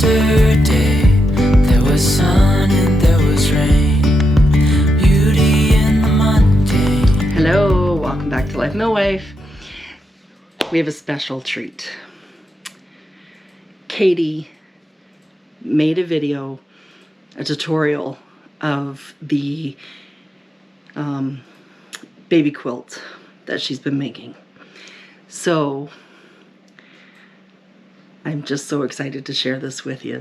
Yesterday there was sun and there was rain, beauty in the mundane. Hello, welcome back to Life Millwife. We have a special treat. Katie made a video, a tutorial of the baby quilt that she's been making. So I'm just so excited to share this with you.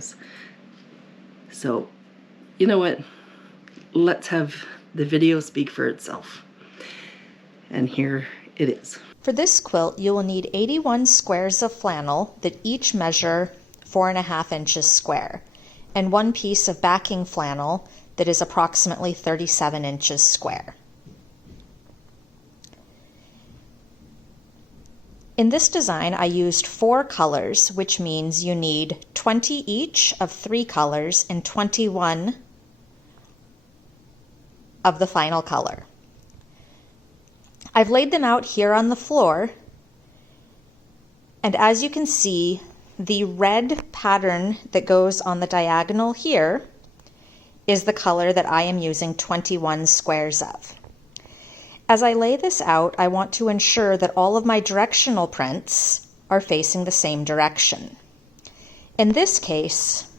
So, you know what? Let's have the video speak for itself. And here it is. For this quilt, you will need 81 squares of flannel that each measure 4.5 inches square, and one piece of backing flannel that is approximately 37 inches square. In this design, I used 4 colors, which means you need 20 each of 3 colors and 21 of the final color. I've laid them out here on the floor, and as you can see, the red pattern that goes on the diagonal here is the color that I am using 21 squares of. As I lay this out, I want to ensure that all of my directional prints are facing the same direction. In this case,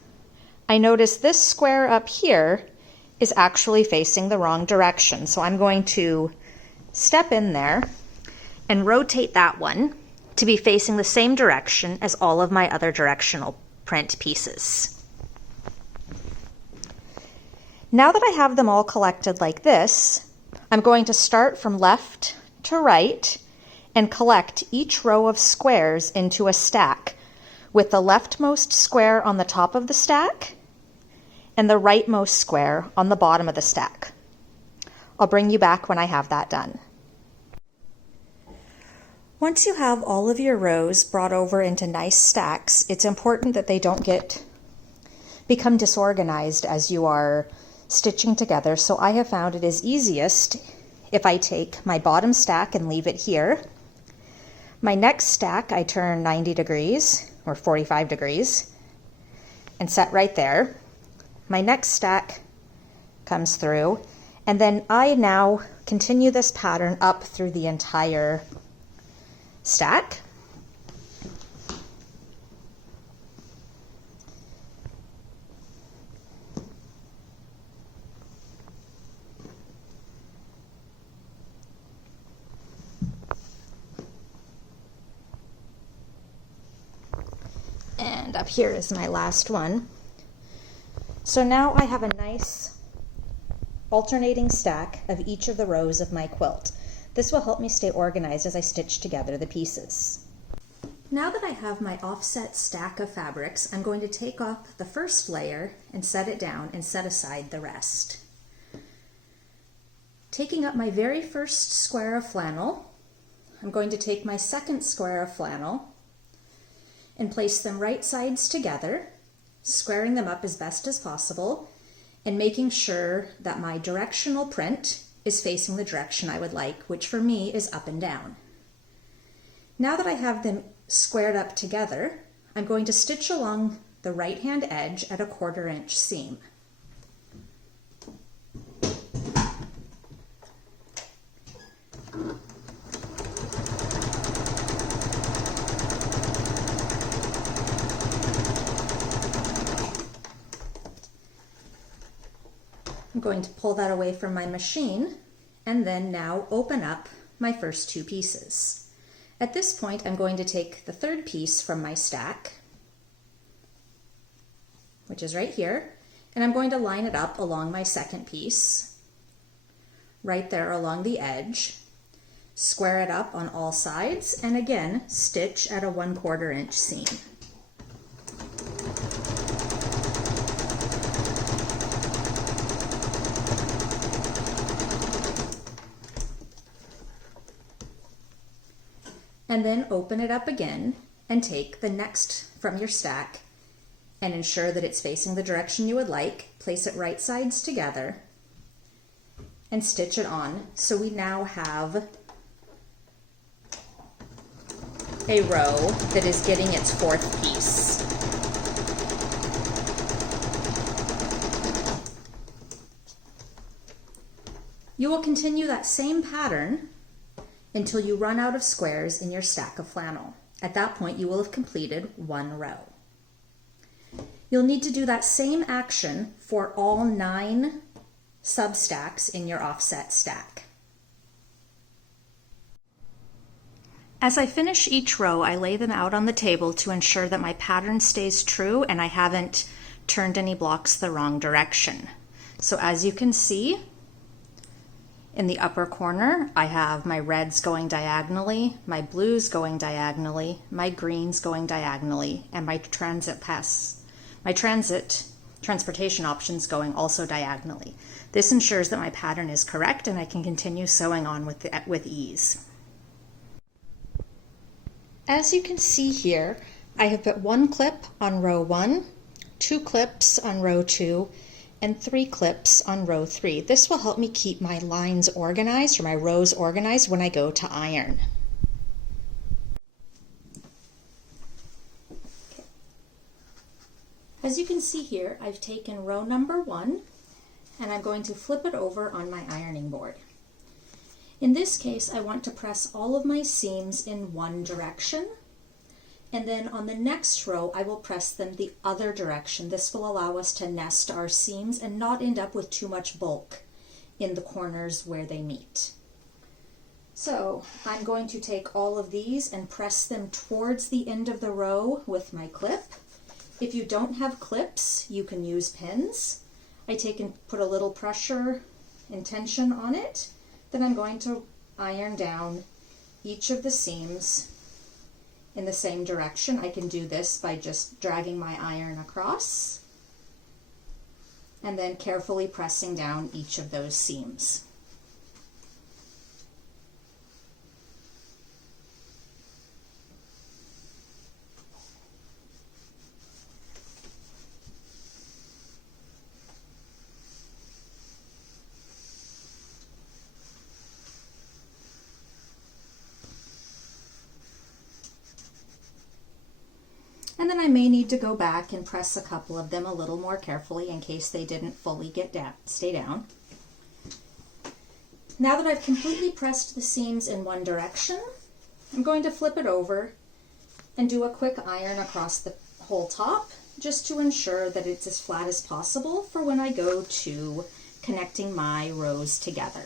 I notice this square up here is actually facing the wrong direction. So I'm going to step in there and rotate that one to be facing the same direction as all of my other directional print pieces. Now that I have them all collected like this, I'm going to start from left to right and collect each row of squares into a stack, with the leftmost square on the top of the stack and the rightmost square on the bottom of the stack. I'll bring you back when I have that done. Once you have all of your rows brought over into nice stacks, it's important that they don't become disorganized as you are stitching together. So I have found it is easiest if I take my bottom stack and leave it here. My next stack I turn 90 degrees or 45 degrees and set right there. My next stack comes through, and then I now continue this pattern up through the entire stack. And up here is my last one. So now I have a nice alternating stack of each of the rows of my quilt. This will help me stay organized as I stitch together the pieces. Now that I have my offset stack of fabrics, I'm going to take off the first layer and set it down and set aside the rest. Taking up my very first square of flannel, I'm going to take my second square of flannel and place them right sides together, squaring them up as best as possible and making sure that my directional print is facing the direction I would like, which for me is up and down. Now that I have them squared up together, I'm going to stitch along the right hand edge at a 1/4 inch seam. I'm going to pull that away from my machine and then now open up my first 2 pieces. At this point, I'm going to take the third piece from my stack, which is right here, and I'm going to line it up along my second piece, right there along the edge, square it up on all sides, and again, stitch at a 1/4 inch seam. And then open it up again and take the next from your stack and ensure that it's facing the direction you would like. Place it right sides together and stitch it on. So we now have a row that is getting its 4th piece. You will continue that same pattern until you run out of squares in your stack of flannel. At that point, you will have completed one row. You'll need to do that same action for all 9 substacks in your offset stack. As I finish each row, I lay them out on the table to ensure that my pattern stays true and I haven't turned any blocks the wrong direction. So as you can see, in the upper corner, I have my reds going diagonally, my blues going diagonally, my greens going diagonally, and my transportation options going also diagonally. This ensures that my pattern is correct and I can continue sewing on with ease. As you can see here, I have put 1 clip on row 1, 2 clips on row 2, and 3 clips on row 3. This will help me keep my lines organized or my rows organized when I go to iron. Okay. As you can see here, I've taken row number 1 and I'm going to flip it over on my ironing board. In this case, I want to press all of my seams in one direction, and then on the next row, I will press them the other direction. This will allow us to nest our seams and not end up with too much bulk in the corners where they meet. So I'm going to take all of these and press them towards the end of the row with my clip. If you don't have clips, you can use pins. I take and put a little pressure and tension on it. Then I'm going to iron down each of the seams in the same direction. I can do this by just dragging my iron across and then carefully pressing down each of those seams. And then I may need to go back and press a couple of them a little more carefully in case they didn't fully stay down. Now that I've completely pressed the seams in one direction, I'm going to flip it over and do a quick iron across the whole top just to ensure that it's as flat as possible for when I go to connecting my rows together.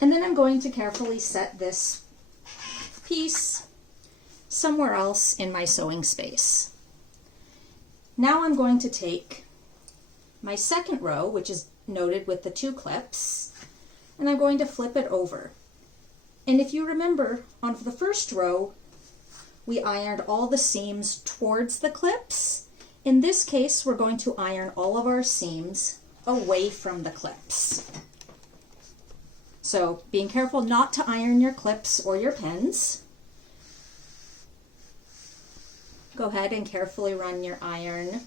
And then I'm going to carefully set this piece somewhere else in my sewing space. Now I'm going to take my second row, which is noted with the 2 clips, and I'm going to flip it over. And if you remember, on the first row, we ironed all the seams towards the clips. In this case, we're going to iron all of our seams away from the clips. So being careful not to iron your clips or your pins. Go ahead and carefully run your iron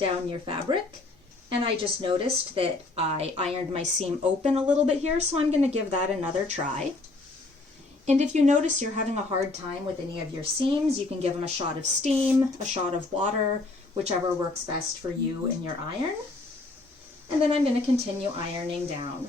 down your fabric. And I just noticed that I ironed my seam open a little bit here, so I'm going to give that another try. And if you notice you're having a hard time with any of your seams, you can give them a shot of steam, a shot of water, whichever works best for you and your iron. And then I'm going to continue ironing down.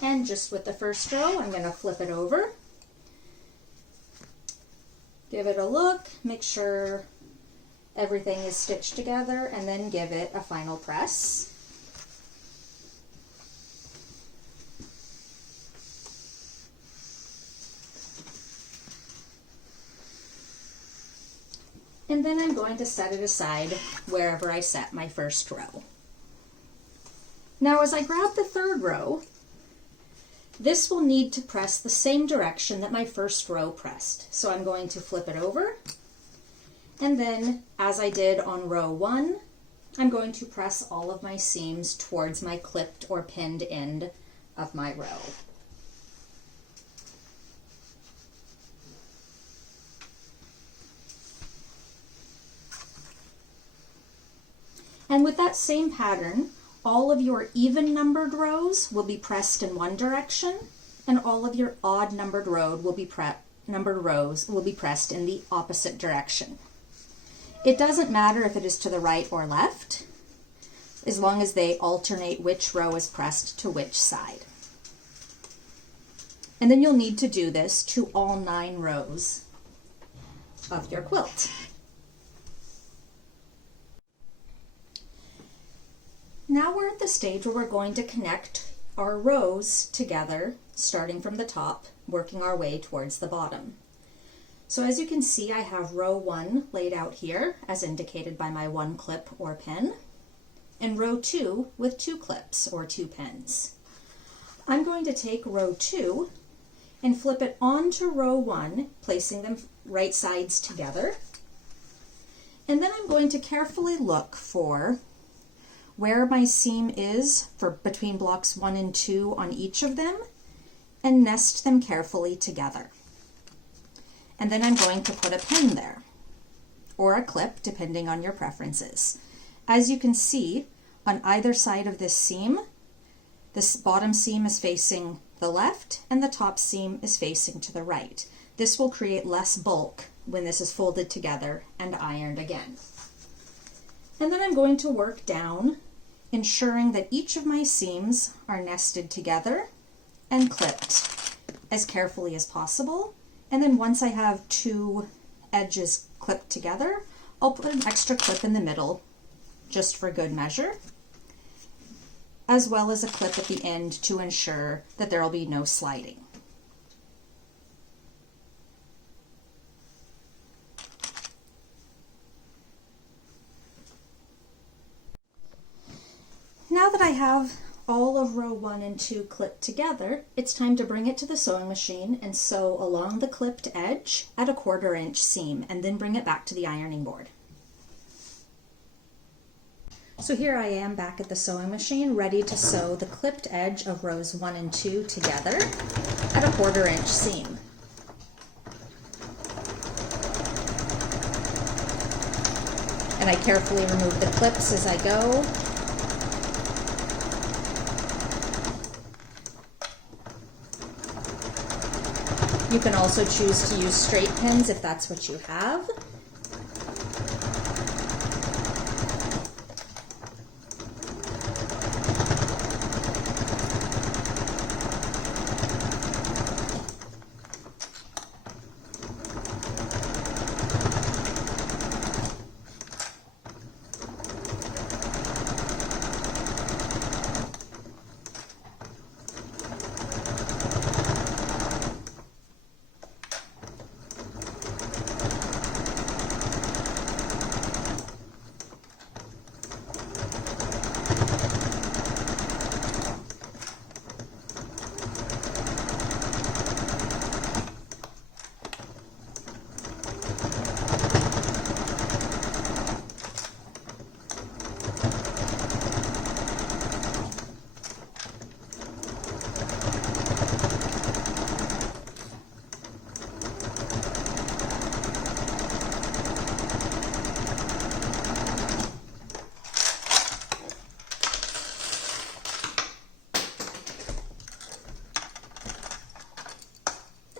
And just with the first row, I'm going to flip it over, give it a look, make sure everything is stitched together, and then give it a final press. And then I'm going to set it aside wherever I set my first row. Now as I grab the third row, this will need to press the same direction that my first row pressed. So I'm going to flip it over, and then as I did on row 1, I'm going to press all of my seams towards my clipped or pinned end of my row. And with that same pattern, all of your even numbered rows will be pressed in one direction, and all of your odd numbered rows will be pressed in the opposite direction. It doesn't matter if it is to the right or left, as long as they alternate which row is pressed to which side. And then you'll need to do this to all 9 rows of your quilt. Now we're at the stage where we're going to connect our rows together, starting from the top, working our way towards the bottom. So as you can see, I have row 1 laid out here, as indicated by my 1 clip or pin, and row 2 with 2 clips or 2 pins. I'm going to take row 2 and flip it onto row 1, placing them right sides together. And then I'm going to carefully look for where my seam is for between blocks 1 and 2 on each of them, and nest them carefully together. And then I'm going to put a pin there, or a clip, depending on your preferences. As you can see, on either side of this seam, this bottom seam is facing the left and the top seam is facing to the right. This will create less bulk when this is folded together and ironed again. And then I'm going to work down, ensuring that each of my seams are nested together and clipped as carefully as possible. And then once I have 2 edges clipped together, I'll put an extra clip in the middle just for good measure, as well as a clip at the end to ensure that there will be no sliding. Now that I have all of row 1 and 2 clipped together, it's time to bring it to the sewing machine and sew along the clipped edge at a 1/4 inch seam, and then bring it back to the ironing board. So here I am back at the sewing machine, ready to sew the clipped edge of rows 1 and 2 together at a 1/4 inch seam. And I carefully remove the clips as I go. You can also choose to use straight pins if that's what you have.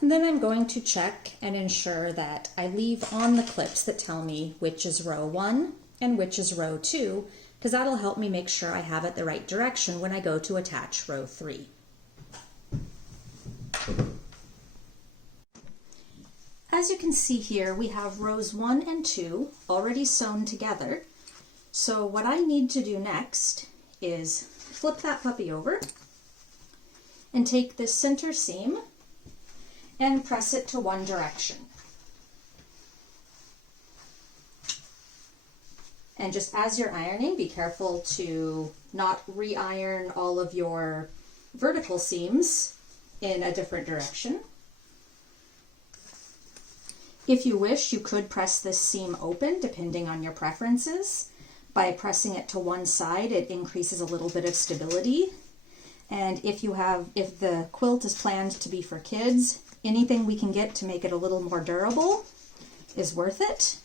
And then I'm going to check and ensure that I leave on the clips that tell me which is row 1 and which is row 2, because that'll help me make sure I have it the right direction when I go to attach row 3. As you can see here, we have rows 1 and 2 already sewn together. So what I need to do next is flip that puppy over and take this center seam and press it to one direction. And just as you're ironing, be careful to not re-iron all of your vertical seams in a different direction. If you wish, you could press this seam open, depending on your preferences. By pressing it to one side, it increases a little bit of stability. And if the quilt is planned to be for kids, anything we can get to make it a little more durable is worth it.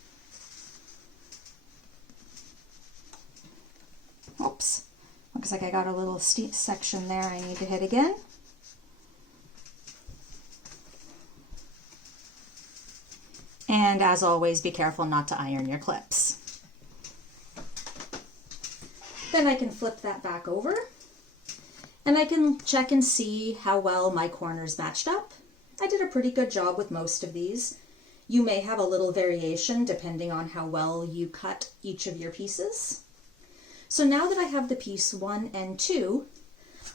Oops, looks like I got a little section there I need to hit again. And as always, be careful not to iron your clips. Then I can flip that back over and I can check and see how well my corners matched up. I did a pretty good job with most of these. You may have a little variation depending on how well you cut each of your pieces. So now that I have the piece 1 and 2,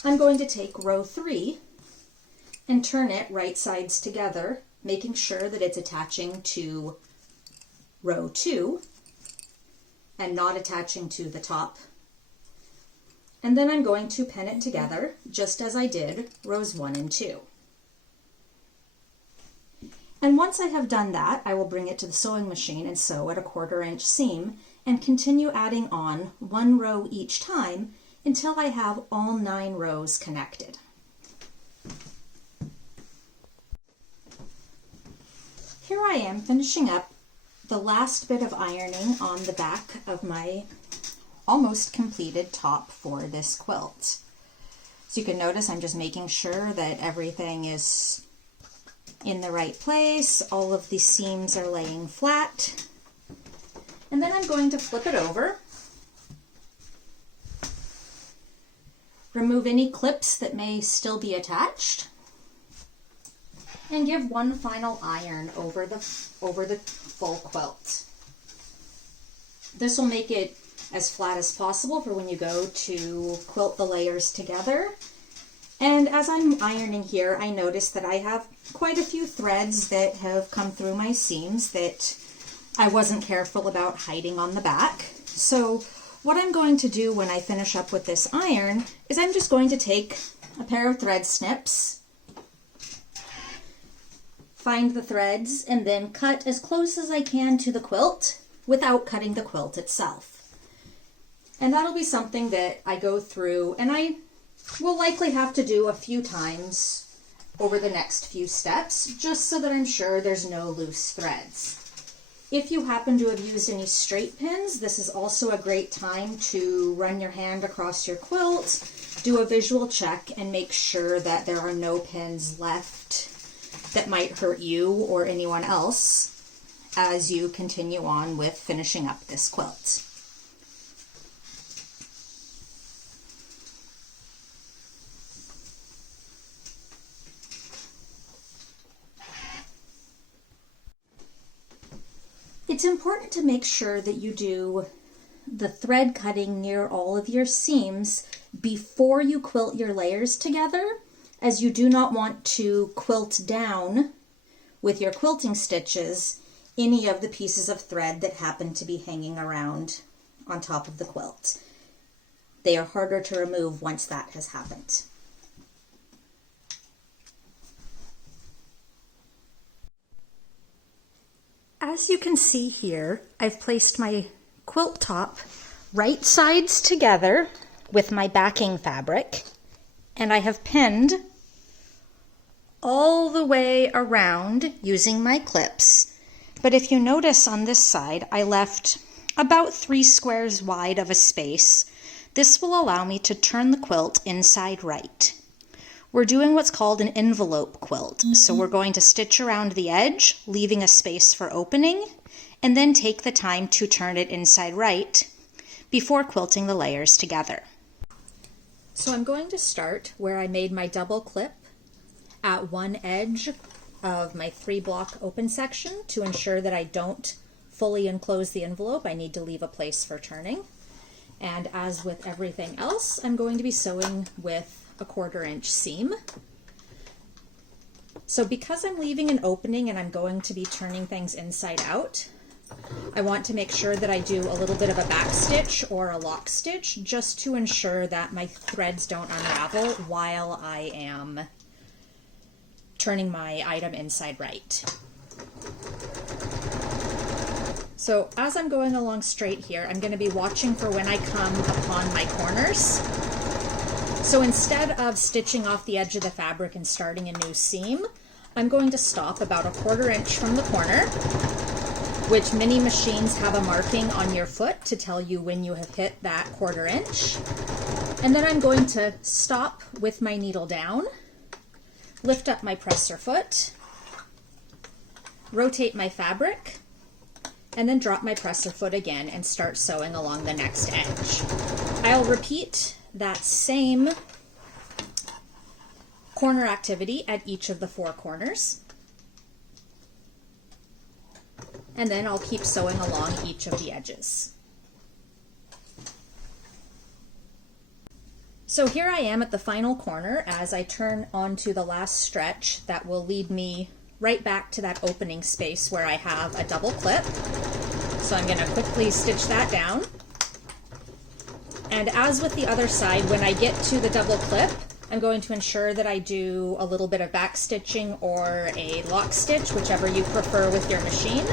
I'm going to take row 3 and turn it right sides together, making sure that it's attaching to row 2 and not attaching to the top. And then I'm going to pin it together just as I did rows 1 and 2. And once I have done that, I will bring it to the sewing machine and sew at a 1/4 inch seam and continue adding on 1 row each time until I have all 9 rows connected. Here I am finishing up the last bit of ironing on the back of my almost completed top for this quilt. So you can notice I'm just making sure that everything is in the right place, all of the seams are laying flat, and then I'm going to flip it over, remove any clips that may still be attached, and give one final iron over the full quilt. This will make it as flat as possible for when you go to quilt the layers together. And as I'm ironing here, I notice that I have quite a few threads that have come through my seams that I wasn't careful about hiding on the back. So what I'm going to do when I finish up with this iron is I'm just going to take a pair of thread snips, find the threads, and then cut as close as I can to the quilt without cutting the quilt itself. And that'll be something that I go through and I will likely have to do a few times over the next few steps, just so that I'm sure there's no loose threads. If you happen to have used any straight pins, this is also a great time to run your hand across your quilt, do a visual check, and make sure that there are no pins left that might hurt you or anyone else as you continue on with finishing up this quilt. It's important to make sure that you do the thread cutting near all of your seams before you quilt your layers together, as you do not want to quilt down with your quilting stitches any of the pieces of thread that happen to be hanging around on top of the quilt. They are harder to remove once that has happened. As you can see here, I've placed my quilt top right sides together with my backing fabric, and I have pinned all the way around using my clips. But if you notice on this side, I left about 3 squares wide of a space. This will allow me to turn the quilt inside right. We're doing what's called an envelope quilt. So we're going to stitch around the edge, leaving a space for opening, and then take the time to turn it inside right before quilting the layers together. So I'm going to start where I made my double clip at one edge of my 3-block open section. To ensure that I don't fully enclose the envelope, I need to leave a place for turning. And as with everything else, I'm going to be sewing with a 1/4 inch seam. So because I'm leaving an opening and I'm going to be turning things inside out, I want to make sure that I do a little bit of a back stitch or a lock stitch just to ensure that my threads don't unravel while I am turning my item inside right. So as I'm going along straight here, I'm going to be watching for when I come upon my corners. So instead of stitching off the edge of the fabric and starting a new seam, I'm going to stop about a 1/4 inch from the corner which many machines have a marking on your foot to tell you when you have hit that 1/4 inch. And then I'm going to stop with my needle down, lift up my presser foot, rotate my fabric, and then drop my presser foot again and start sewing along the next edge. I'll repeat that same corner activity at each of the 4 corners. And then I'll keep sewing along each of the edges. So here I am at the final corner as I turn onto the last stretch that will lead me right back to that opening space where I have a double clip. So I'm going to quickly stitch that down. And as with the other side, when I get to the double clip, I'm going to ensure that I do a little bit of back stitching or a lock stitch, whichever you prefer with your machine,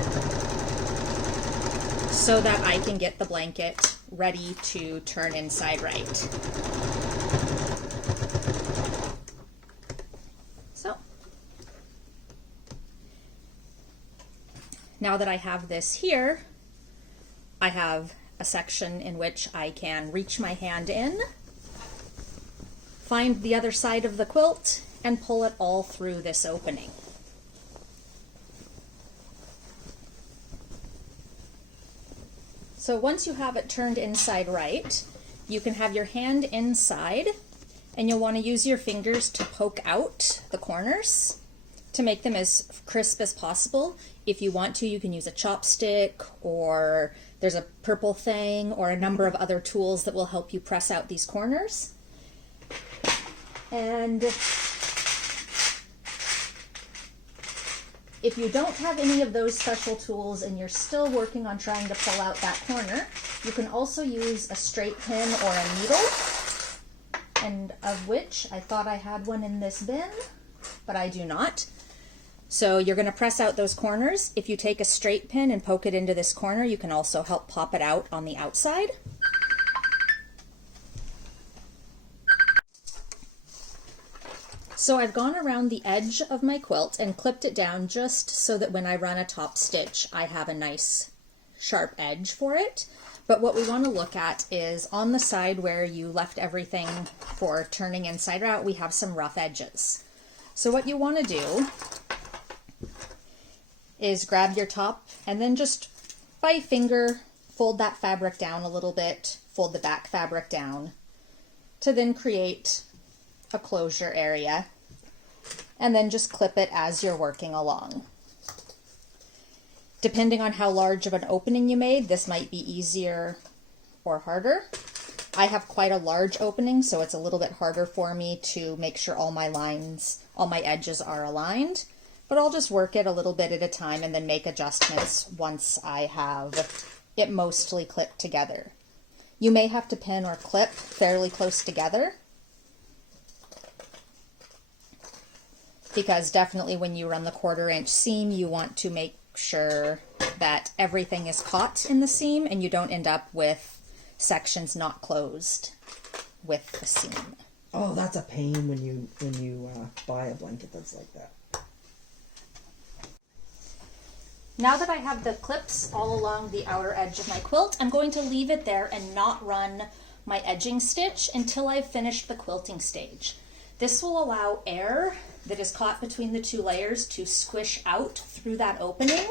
so that I can get the blanket ready to turn inside right. So, now that I have this here, I have a section in which I can reach my hand in, find the other side of the quilt, and pull it all through this opening. So once you have it turned inside right, you can have your hand inside, and you'll want to use your fingers to poke out the corners to make them as crisp as possible. If you want to, you can use a chopstick, or there's a purple thing, or a number of other tools that will help you press out these corners. And if you don't have any of those special tools and you're still working on trying to pull out that corner, you can also use a straight pin or a needle, and of which I thought I had one in this bin, but I do not. So you're going to press out those corners. If you take a straight pin and poke it into this corner, you can also help pop it out on the outside. So I've gone around the edge of my quilt and clipped it down just so that when I run a top stitch, I have a nice sharp edge for it. But what we want to look at is on the side where you left everything for turning inside out, we have some rough edges. So what you want to do is grab your top and then just by finger fold that fabric down a little bit, fold the back fabric down to then create a closure area, and then just clip it as you're working along. Depending on how large of an opening you made, this might be easier or harder. I have quite a large opening, so it's a little bit harder for me to make sure all my lines, all my edges are aligned, but I'll just work it a little bit at a time and then make adjustments once I have it mostly clipped together. You may have to pin or clip fairly close together, because definitely when you run the 1/4 inch seam, you want to make sure that everything is caught in the seam and you don't end up with sections not closed with the seam. Oh, that's a pain when you buy a blanket that's like that. Now that I have the clips all along the outer edge of my quilt, I'm going to leave it there and not run my edging stitch until I've finished the quilting stage. This will allow air that is caught between the 2 layers to squish out through that opening,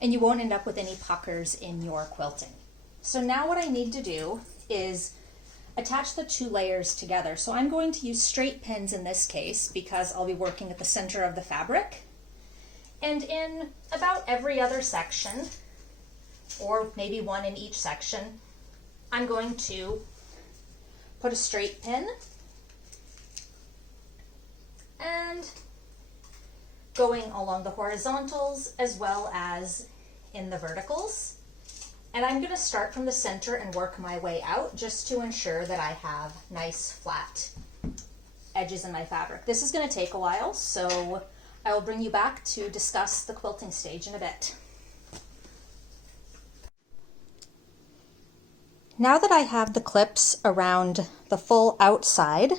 and you won't end up with any puckers in your quilting. So now what I need to do is attach the 2 layers together. So I'm going to use straight pins in this case because I'll be working at the center of the fabric. And in about every other section, or maybe one in each section, I'm going to put a straight pin and going along the horizontals as well as in the verticals. And I'm going to start from the center and work my way out just to ensure that I have nice flat edges in my fabric. This is going to take a while, so I will bring you back to discuss the quilting stage in a bit. Now that I have the clips around the full outside,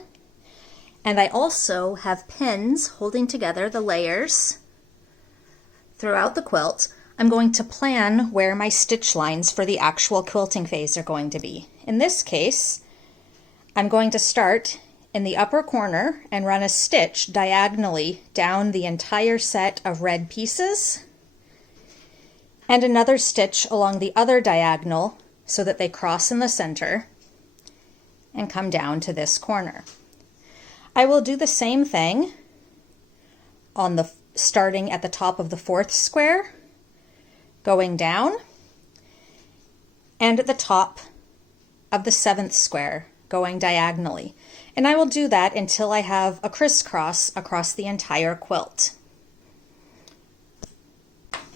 and I also have pins holding together the layers throughout the quilt, I'm going to plan where my stitch lines for the actual quilting phase are going to be. In this case, I'm going to start in the upper corner and run a stitch diagonally down the entire set of red pieces, and another stitch along the other diagonal so that they cross in the center and come down to this corner. I will do the same thing on the starting at the top of the 4th square, going down, and at the top of the 7th square, going diagonally. And I will do that until I have a crisscross across the entire quilt.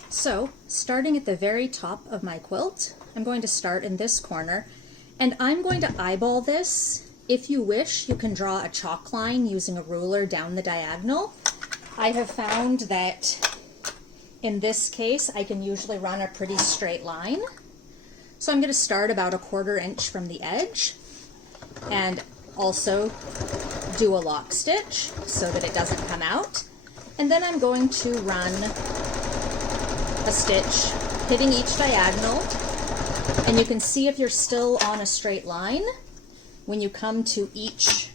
So, starting at the very top of my quilt, I'm going to start in this corner, and I'm going to eyeball this. If you wish, you can draw a chalk line using a ruler down the diagonal. I have found that in this case, I can usually run a pretty straight line. So I'm going to start about a 1/4 inch from the edge, and also do a lock stitch so that it doesn't come out. And then I'm going to run a stitch hitting each diagonal, and you can see if you're still on a straight line when you come to each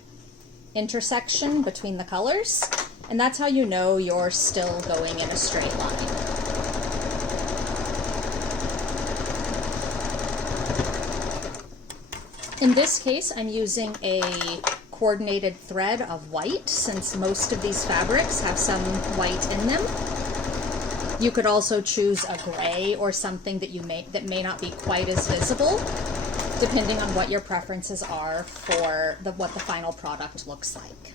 intersection between the colors, and that's how you know you're still going in a straight line. In this case, I'm using a coordinated thread of white, since most of these fabrics have some white in them. You could also choose a gray or something that may not be quite as visible, depending on what your preferences are for what the final product looks like.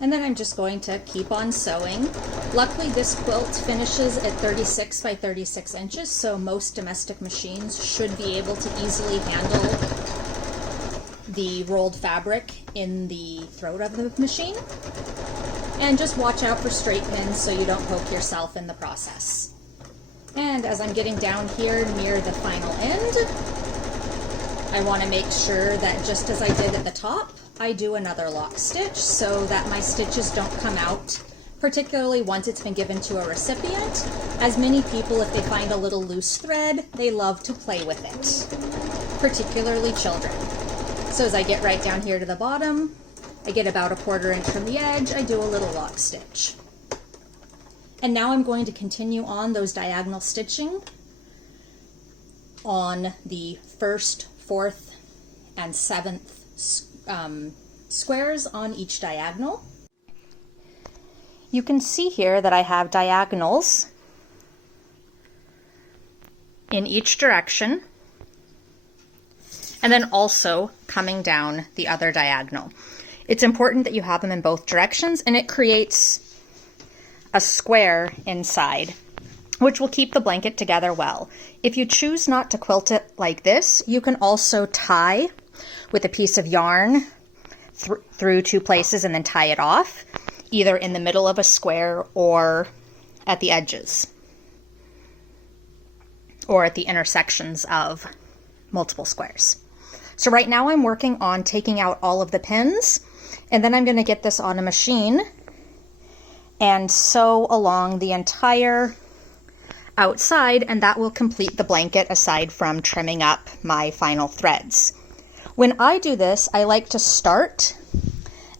And then I'm just going to keep on sewing. Luckily, this quilt finishes at 36 by 36 inches, so most domestic machines should be able to easily handle the rolled fabric in the throat of the machine. And just watch out for straight pins so you don't poke yourself in the process. And as I'm getting down here near the final end, I want to make sure that just as I did at the top, I do another lock stitch so that my stitches don't come out, particularly once it's been given to a recipient. As many people, if they find a little loose thread, they love to play with it, particularly children. So as I get right down here to the bottom, I get about a 1/4 inch from the edge, I do a little lock stitch. And now I'm going to continue on those diagonal stitching on the 1st, 4th, and 7th squares on each diagonal. You can see here that I have diagonals in each direction, and then also coming down the other diagonal. It's important that you have them in both directions, and it creates a square inside, which will keep the blanket together well. If you choose not to quilt it like this, you can also tie with a piece of yarn through 2 places and then tie it off, either in the middle of a square or at the edges, or at the intersections of multiple squares. So right now I'm working on taking out all of the pins, and then I'm going to get this on a machine and sew along the entire outside, and that will complete the blanket aside from trimming up my final threads. When I do this, I like to start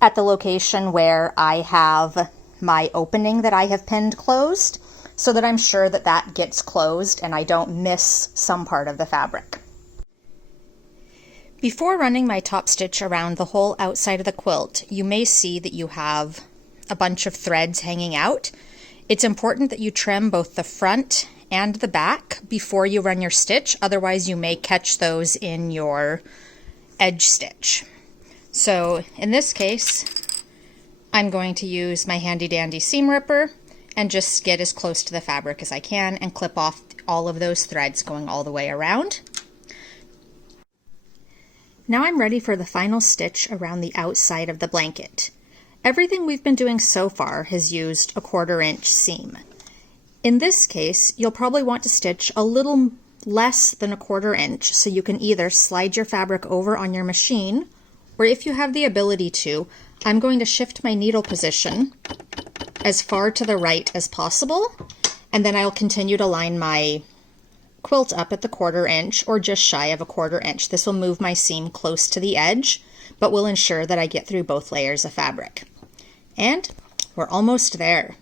at the location where I have my opening that I have pinned closed, so that I'm sure that that gets closed and I don't miss some part of the fabric. Before running my top stitch around the whole outside of the quilt, you may see that you have a bunch of threads hanging out. It's important that you trim both the front and the back before you run your stitch, otherwise you may catch those in your edge stitch. So in this case, I'm going to use my handy dandy seam ripper and just get as close to the fabric as I can and clip off all of those threads going all the way around. Now I'm ready for the final stitch around the outside of the blanket. Everything we've been doing so far has used a 1/4 inch seam. In this case, you'll probably want to stitch a little less than a 1/4 inch, so you can either slide your fabric over on your machine, or if you have the ability to, I'm going to shift my needle position as far to the right as possible, and then I'll continue to line my quilt up at the 1/4 inch or just shy of a 1/4 inch. This will move my seam close to the edge, but will ensure that I get through both layers of fabric. And we're almost there.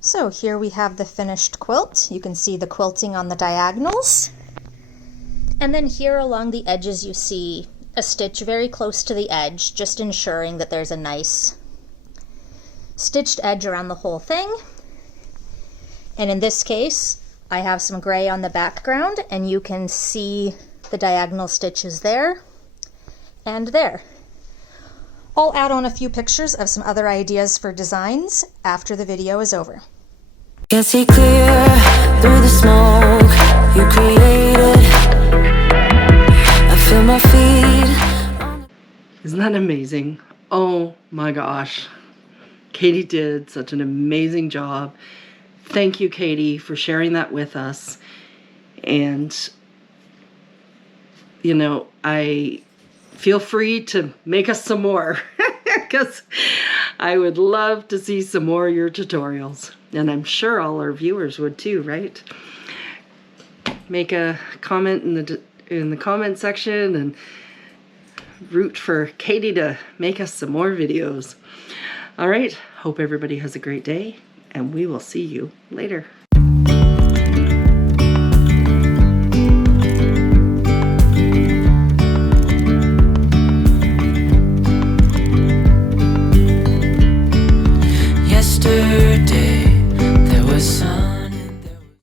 So here we have the finished quilt. You can see the quilting on the diagonals. And then here along the edges you see a stitch very close to the edge, just ensuring that there's a nice stitched edge around the whole thing. And in this case, I have some gray on the background, and you can see the diagonal stitches there and there. I'll add on a few pictures of some other ideas for designs after the video is over. Can see clear through the smoke you created. I feel my feet. Isn't that amazing? Oh my gosh. Katie did such an amazing job. Thank you, Katie, for sharing that with us. And, you know, I feel free to make us some more because I would love to see some more of your tutorials. And I'm sure all our viewers would too, right? Make a comment in the comment section and root for Katie to make us some more videos. All right, hope everybody has a great day, and we will see you later.